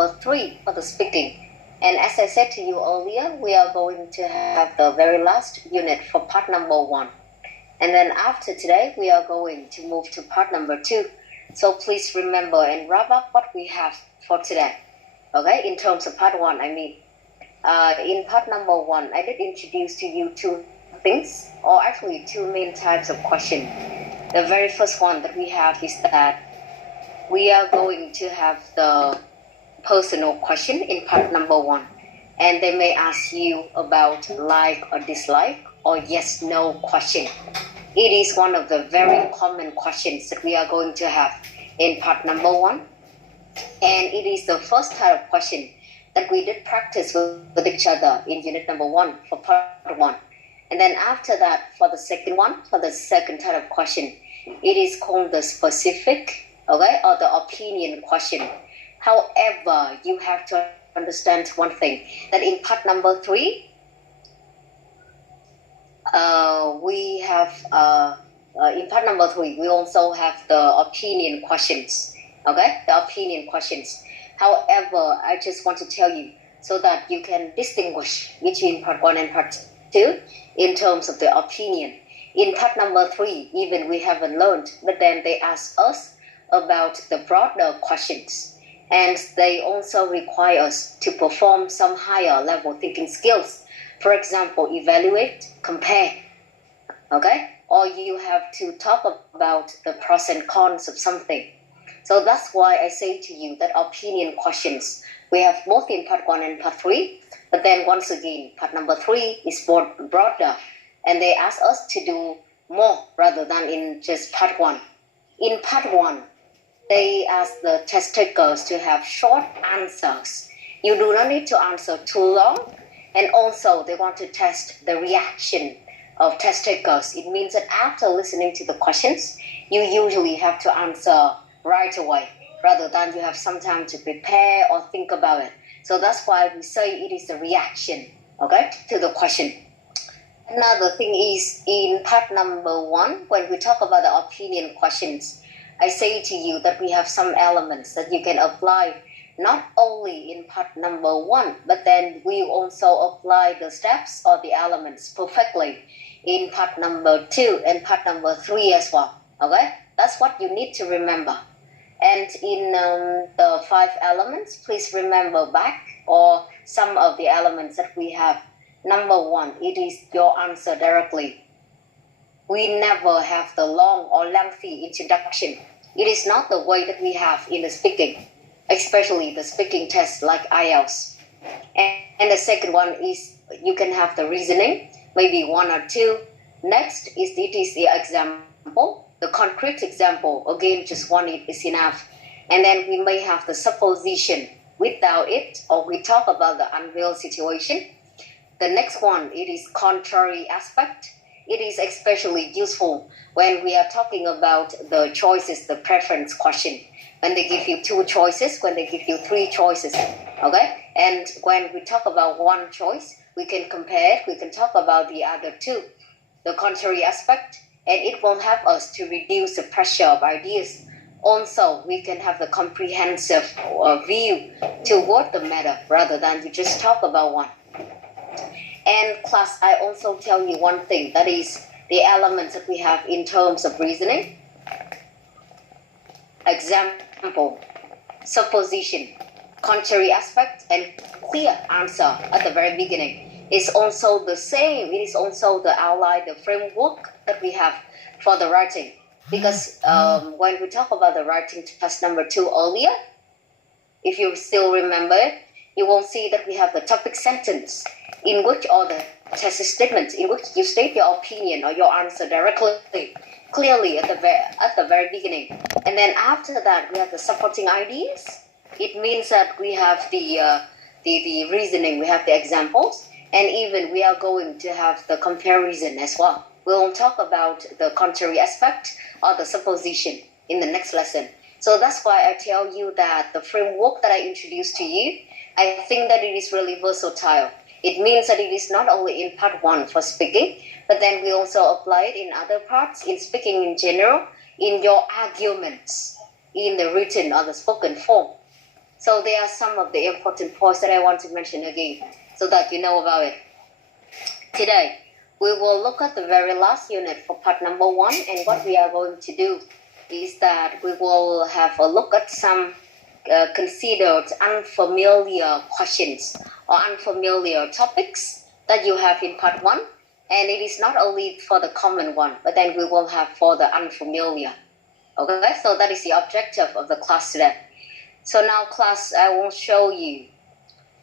number 3 for the speaking. And as I said to you earlier, we are going to have the very last unit for part number 1. And then after today, we are going to move to part number 2. So please remember and wrap up what we have for today. Okay, in terms of part 1, I mean. In part number 1, I did introduce to you 2 things, or actually 2 main types of question. The very first one that we have is that we are going to have the personal question in part number 1. And they may ask you about like or dislike or yes, no question. It is one of the very common questions that we are going to have in part number 1. And it is the first type of question that we did practice with each other in unit number 1 for part 1. And then after that, for the second one, for the second type of question, it is called the specific, okay, or the opinion question. However, you have to understand one thing, that in part number 3, we have, in part number 3, we also have the opinion questions, okay, the opinion questions. However, I just want to tell you so that you can distinguish between part 1 and part 2 in terms of the opinion. In part number 3, even we haven't learned, but then they ask us about the broader questions. And they also require us to perform some higher level thinking skills. For example, evaluate, compare, okay? Or you have to talk about the pros and cons of something. So that's why I say to you that opinion questions, we have both in part 1 and part 3. But then once again, part number 3 is more broader. And they ask us to do more rather than in just part 1. In part 1, they ask the test takers to have short answers. You do not need to answer too long. And also, they want to test the reaction of test takers. It means that after listening to the questions, you usually have to answer right away, rather than you have some time to prepare or think about it. So that's why we say it is a reaction, okay, to the question. Another thing is, in part number 1, when we talk about the opinion questions, I say to you that we have some elements that you can apply not only in part number 1, but then we also apply the steps or the elements perfectly in part number 2 and part number 3 as well, okay? That's what you need to remember. And in the 5 elements, please remember back or some of the elements that we have. Number 1, it is your answer directly. We never have the long or lengthy introduction. It is not the way that we have in the speaking, especially the speaking test like IELTS. And the second one is you can have the reasoning, maybe 1 or 2. Next is it is the example. The concrete example, again, just 1 is enough. And then we may have the supposition without it, or we talk about the unreal situation. The next one, it is contrary aspect. It is especially useful when we are talking about the choices, the preference question. When they give you 2 choices, when they give you 3 choices, okay? And when we talk about 1 choice, we can compare it, we can talk about the other 2. The contrary aspect, and it will help us to reduce the pressure of ideas. Also, we can have the comprehensive view toward the matter rather than to just talk about one. And class, I also tell you one thing, that is the elements that we have in terms of reasoning. Example, supposition, contrary aspect, and clear answer at the very beginning is also the same. It is also the outline, the framework that we have for the writing. Because when we talk about the writing test number 2 earlier, if you still remember it, you will see that we have the topic sentence in which, or the test statement in which you state your opinion or your answer directly, clearly at the very beginning. And then after that, we have the supporting ideas. It means that we have the reasoning, we have the examples, and even we are going to have the comparison as well. We will talk about the contrary aspect or the supposition in the next lesson. So that's why I tell you that the framework that I introduced to you, I think that it is really versatile. It means that it is not only in part 1 for speaking, but then we also apply it in other parts, in speaking in general, in your arguments, in the written or the spoken form. So there are some of the important points that I want to mention again so that you know about it. Today, we will look at the very last unit for part number 1, and what we are going to do is that we will have a look at some considered unfamiliar questions or unfamiliar topics that you have in part 1, and it is not only for the common one, but then we will have for the unfamiliar. Okay, so that is the objective of the class today. So now class, I will show you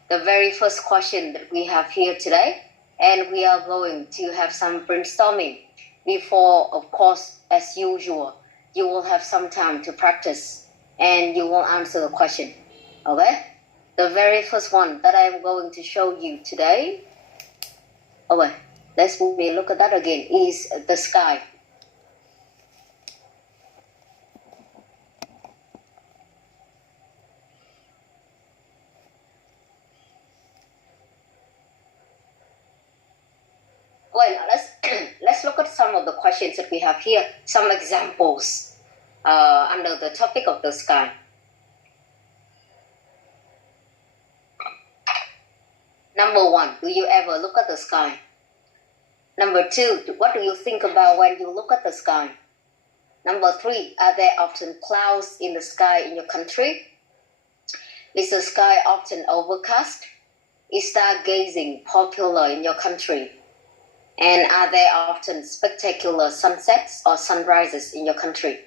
the very first question that we have here today, and we are going to have some brainstorming before, of course, as usual, you will have some time to practice and you will answer the question. Okay, the very first one that I am going to show you today, okay, let's look at that again, is the sky. Well, let's look at some of the questions that we have here, some examples under the topic of the sky. Number 1, do you ever look at the sky? Number 2, what do you think about when you look at the sky? Number 3, are there often clouds in the sky in your country? Is the sky often overcast? Is stargazing popular in your country? And are there often spectacular sunsets or sunrises in your country?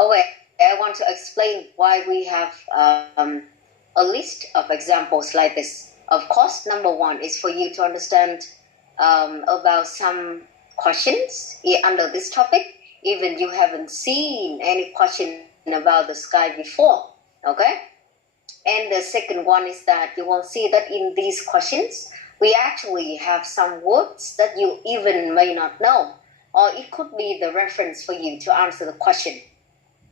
Okay, I want to explain why we have a list of examples like this. Of course, number 1 is for you to understand about some questions under this topic, even you haven't seen any question about the sky before, okay? And the second one is that you will see that in these questions, we actually have some words that you even may not know, or it could be the reference for you to answer the question.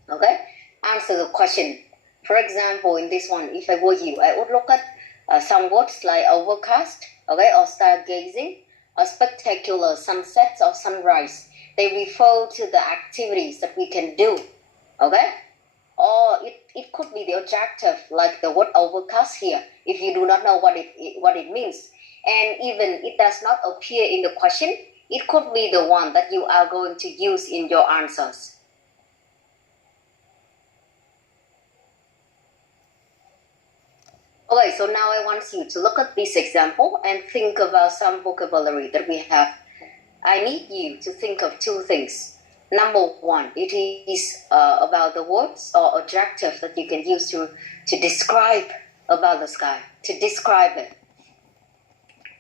Okay? Answer the question. For example, in this one, if I were you, I would look at some words like overcast, okay, or stargazing, or spectacular sunsets or sunrise. They refer to the activities that we can do, okay? Or it could be the adjective, like the word overcast here, if you do not know what it means. And even it does not appear in the question, it could be the one that you are going to use in your answers. Okay, so now I want you to look at this example and think about some vocabulary that we have. I need you to think of 2 things. Number 1, it is about the words or adjectives that you can use to describe about the sky, to describe it.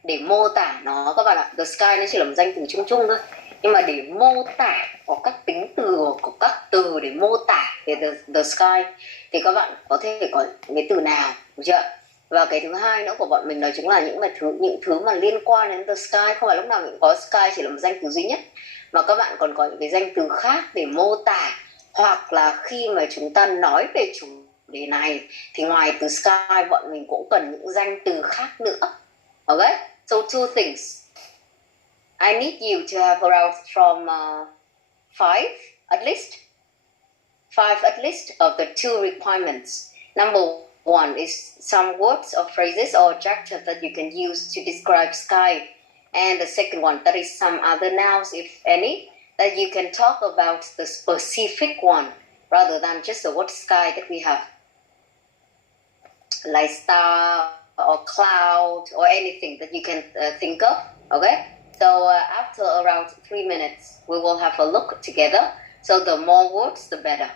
Để mô tả nó các bạn ạ, the sky nó chỉ là một danh từ chung chung thôi, nhưng mà để mô tả có các tính từ, có các từ để mô tả về the sky thì các bạn có thể có cái từ nào, được chưa? Và cái thứ hai nữa của bọn mình đó chính là những thứ mà liên quan đến the sky, không phải lúc nào mình có sky chỉ là một danh từ duy nhất, mà các bạn còn có những cái danh từ khác để mô tả, hoặc là khi mà chúng ta nói về chủ đề này thì ngoài từ sky bọn mình cũng cần những danh từ khác nữa. Okay? So 2 things. I need you to have around from 5 at least of the 2 requirements. Number 1 is some words or phrases or adjectives that you can use to describe sky. And the second one, that is some other nouns, if any, that you can talk about the specific one rather than just the word sky that we have. Like star or cloud or anything that you can think of, okay? So after around 3 minutes, we will have a look together. So the more words, the better.